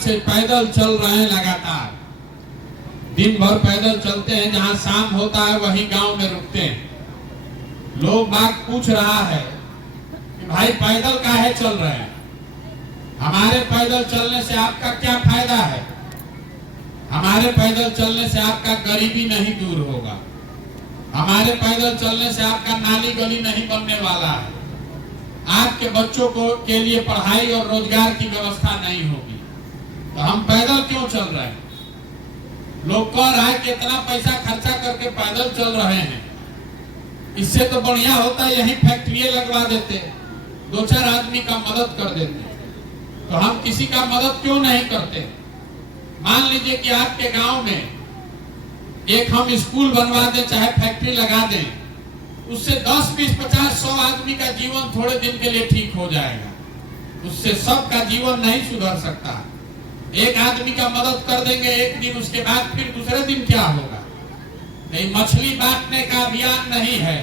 से पैदल चल रहे हैं लगातार। दिन भर पैदल चलते हैं, जहां शाम होता है वहीं गांव में रुकते हैं। लोग बाग पूछ रहा है कि भाई पैदल काहे चल रहे हैं? हमारे पैदल चलने से आपका क्या फायदा है? हमारे पैदल चलने से आपका गरीबी नहीं दूर होगा, हमारे पैदल चलने से आपका नाली गली नहीं बनने वाला है, आपके बच्चों को के लिए पढ़ाई और रोजगार की व्यवस्था नहीं होगी। तो हम पैदल क्यों चल रहे हैं? लोग कह रहा है कि इतना पैसा खर्चा करके पैदल चल रहे हैं, इससे तो बढ़िया होता है यही फैक्ट्री लगवा देते, दो चार आदमी का मदद कर देते। तो हम किसी का मदद क्यों नहीं करते? मान लीजिए कि आपके गांव में एक हम स्कूल बनवा दें, चाहे फैक्ट्री लगा दें, उससे 10, 20, 50, 100 आदमी का जीवन थोड़े दिन के लिए ठीक हो जाएगा। उससे सबका जीवन नहीं सुधर सकता। एक आदमी का मदद कर देंगे एक दिन, उसके बाद फिर दूसरे दिन क्या होगा? नहीं, मछली बांटने का अभियान नहीं है,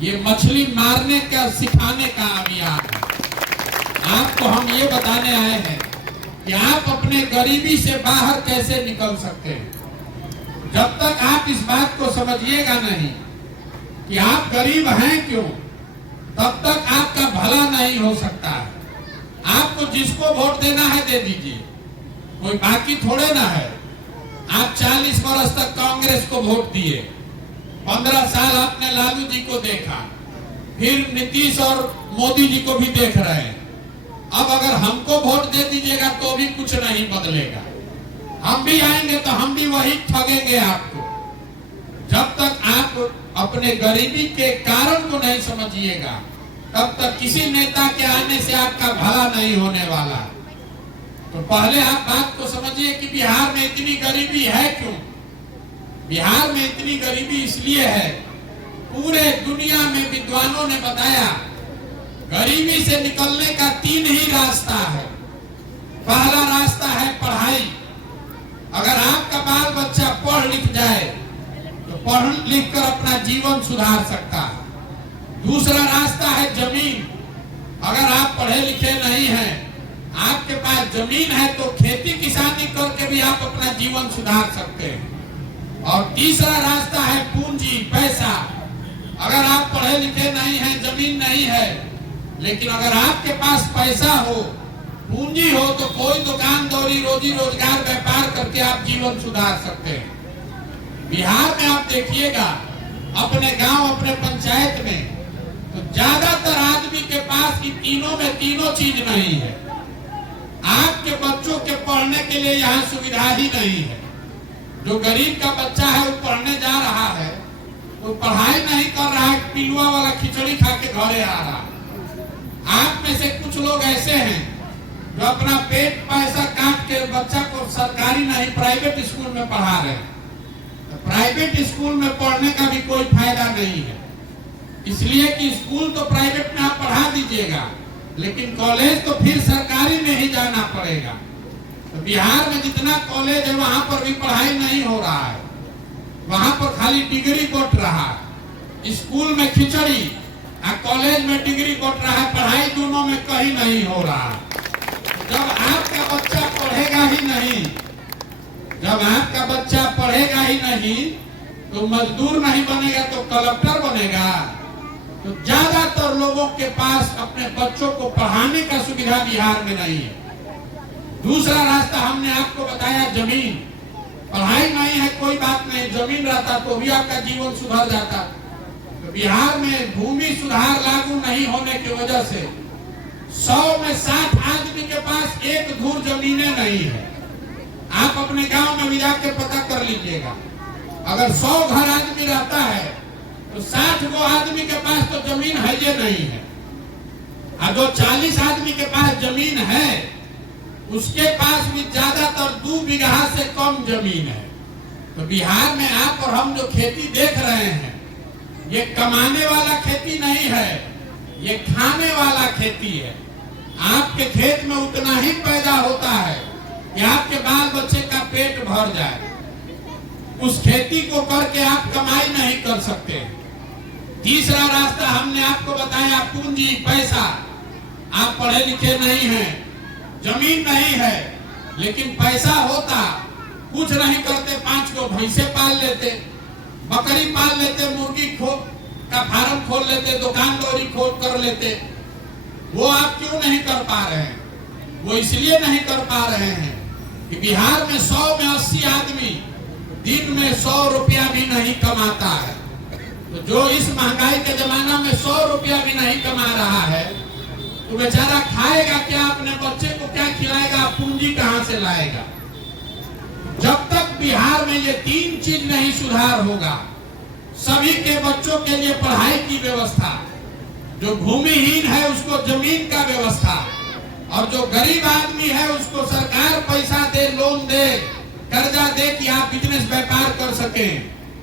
ये मछली मारने का सिखाने का अभियान है। आपको हम ये बताने आए हैं कि आप अपने गरीबी से बाहर कैसे निकल सकते हैं। जब तक आप इस बात को समझिएगा नहीं कि आप गरीब हैं क्यों, तब तक आपका भला नहीं हो सकता है। आपको जिसको वोट देना है दे दीजिए, कोई बाकी थोड़े ना है। आप 40 वर्ष तक कांग्रेस को वोट दिए, 15 साल आपने लालू जी को देखा, फिर नीतीश और मोदी जी को भी देख रहे हैं। अब अगर हमको वोट दे दीजिएगा तो भी कुछ नहीं बदलेगा। हम भी आएंगे तो हम भी वही ठगेंगे आपको। जब तक आप अपने गरीबी के कारण को नहीं समझिएगा, तब तक किसी नेता के आने से आपका भला नहीं होने वाला। तो पहले आप बात को समझिए कि बिहार में इतनी गरीबी है क्यों। बिहार में इतनी गरीबी इसलिए है, पूरे दुनिया में विद्वानों ने बताया गरीबी से निकलने का 3 ही रास्ता है। पहला रास्ता है पढ़ाई। अगर आपका बाल बच्चा पढ़ लिख जाए तो पढ़ लिख कर अपना जीवन सुधार सकता है। दूसरा रास्ता है जमीन। अगर आप पढ़े लिखे नहीं हैं, आपके पास जमीन है, तो खेती किसानी करके भी आप अपना जीवन सुधार सकते हैं। और तीसरा रास्ता है पूंजी, पैसा। अगर आप पढ़े लिखे नहीं हैं, जमीन नहीं है, लेकिन अगर आपके पास पैसा हो, पूंजी हो, तो कोई दुकानदारी, रोजी रोजगार, व्यापार करके आप जीवन सुधार सकते हैं। बिहार में आप देखिएगा, अपने गांव, अपने पंचायत में तो ज्यादातर आदमी के पास की तीनों में तीनों चीज नहीं है। आपके बच्चों के पढ़ने के लिए यहाँ सुविधा ही नहीं है। जो गरीब का बच्चा है वो पढ़ने जा रहा है, वो पढ़ाई नहीं कर रहा है, पिलुआ वाला खिचड़ी खा के घरे आ रहा है। आप में से कुछ लोग ऐसे हैं जो अपना पेट पैसा काट के बच्चा को सरकारी नहीं प्राइवेट स्कूल में पढ़ा रहे हैं। तो प्राइवेट स्कूल में पढ़ने का भी कोई फायदा नहीं है, इसलिए कि स्कूल तो प्राइवेट में आप पढ़ा दीजिएगा, लेकिन कॉलेज तो फिर सरकारी में ही जाना पड़ेगा। तो बिहार में जितना कॉलेज है वहां पर भी पढ़ाई नहीं हो रहा है, वहां पर खाली डिग्री बट रहा है। स्कूल में खिचड़ी और कॉलेज में डिग्री बट रहा है, पढ़ाई दोनों में कहीं नहीं हो रहा। जब आपका बच्चा पढ़ेगा ही नहीं, जब आपका बच्चा पढ़ेगा ही नहीं, तो मजदूर नहीं बनेगा तो कलेक्टर बनेगा। तो ज्यादातर लोगों के पास अपने बच्चों को पढ़ाने का सुविधा बिहार में नहीं है। दूसरा रास्ता हमने आपको बताया जमीन। पढ़ाई नहीं है कोई बात नहीं, जमीन रहता तो भी आपका जीवन सुधर जाता। तो बिहार में भूमि सुधार लागू नहीं होने की वजह से 100 में 60 आदमी के पास एक धूर जमीनें नहीं है। आप अपने गांव में भी जाके पता कर लीजिएगा, अगर 100 घर आदमी रहता है तो 60 गो आदमी के पास तो जमीन है ये नहीं है। और जो 40 आदमी के पास जमीन है, उसके पास भी ज्यादातर 2 बीघा से कम जमीन है। तो बिहार में आप और हम जो खेती देख रहे हैं, ये कमाने वाला खेती नहीं है, ये खाने वाला खेती है। आपके खेत में उतना ही पैदा होता है कि आपके बाल बच्चे का पेट भर जाए। उस खेती को करके आप कमाई नहीं कर सकते। तीसरा रास्ता हमने आपको बताया पूंजी, पैसा। आप पढ़े लिखे नहीं हैं, जमीन नहीं है, लेकिन पैसा होता कुछ नहीं करते, 5 को भैंसे पाल लेते, बकरी पाल लेते, मुर्गी का फार्म खोल लेते, दुकान दौरी खोल कर लेते। वो आप क्यों नहीं कर पा रहे हैं? वो इसलिए नहीं कर पा रहे हैं कि बिहार में 100 में 80 आदमी दिन में 100 रुपया भी नहीं कमाता है। तो जो इस महंगाई के जमाना में 100 रुपया भी नहीं कमा रहा है, तो बेचारा खाएगा क्या, अपने बच्चे को क्या खिलाएगा, पूंजी कहां से लाएगा? जब तक बिहार में ये 3 चीज नहीं सुधार होगा, सभी के बच्चों के लिए पढ़ाई की व्यवस्था, जो भूमिहीन है उसको जमीन का व्यवस्था, और जो गरीब आदमी है उसको सरकार पैसा दे, लोन दे, कर्जा दे कि आप बिजनेस व्यापार कर सकें,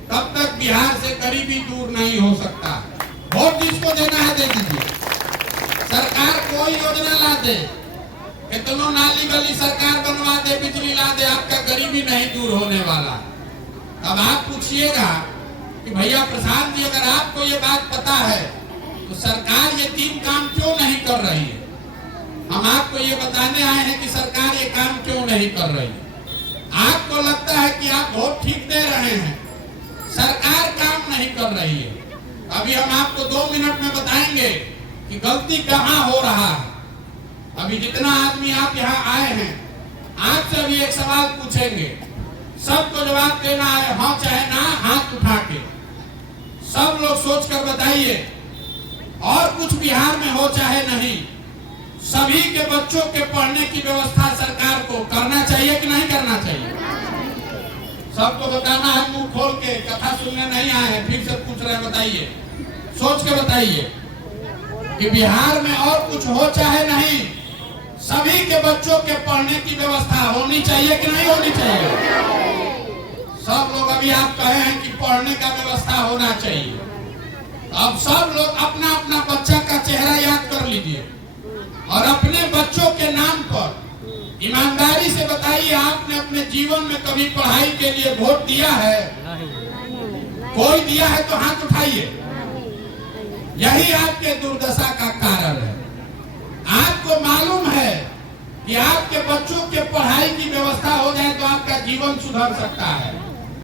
तब तक बिहार से गरीबी दूर नहीं हो सकता। वोट जिसको देना है दे दीजिए। सरकार कोई योजना ला दे, कितनों नाली गली सरकार बनवा दे, बिजली ला दे, आपका गरीबी नहीं दूर होने वाला। अब आप पूछिएगा कि भैया प्रसाद जी, अगर आपको ये बात पता है तो सरकार ये 3 काम क्यों नहीं कर रही है? हम आपको ये बताने आए हैं कि सरकार ये काम क्यों नहीं कर रही है। आपको लगता है कि आप बहुत ठीक दे रहे हैं, सरकार काम नहीं कर रही है। अभी हम आपको 2 मिनट में बताएंगे कि गलती कहाँ हो रहा है। अभी जितना आदमी आप यहाँ आए हैं, आपसे अभी एक सवाल पूछेंगे, सबको जवाब देना है, हाँ चाहे ना, हाथ उठा के। सब लोग सोच कर बताइए, और कुछ बिहार में हो चाहे नहीं, सभी के बच्चों के पढ़ने की व्यवस्था सरकार को करना चाहिए कि नहीं करना चाहिए? सबको बताना है, मुंह खोल के, कथा सुनने नहीं आए हैं, फिर से पूछ रहे हैं, बताइए, सोच के बताइए कि बिहार में और कुछ हो चाहे नहीं, सभी के बच्चों के पढ़ने की व्यवस्था होनी चाहिए कि नहीं होनी चाहिए? सब लोग अभी आप कहे हैं कि पढ़ने का व्यवस्था होना चाहिए। अब सब लोग अपना अपना बच्चा का चेहरा याद कर लीजिए और अपने बच्चों के नाम पर ईमानदारी से बताइए, आपने अपने जीवन में कभी पढ़ाई के लिए वोट दिया है? कोई दिया है तो हाथ उठाइए। यही आपके दुर्दशा का कारण है। आपको मालूम है कि आपके बच्चों के पढ़ाई की व्यवस्था हो जाए तो आपका जीवन सुधर सकता है।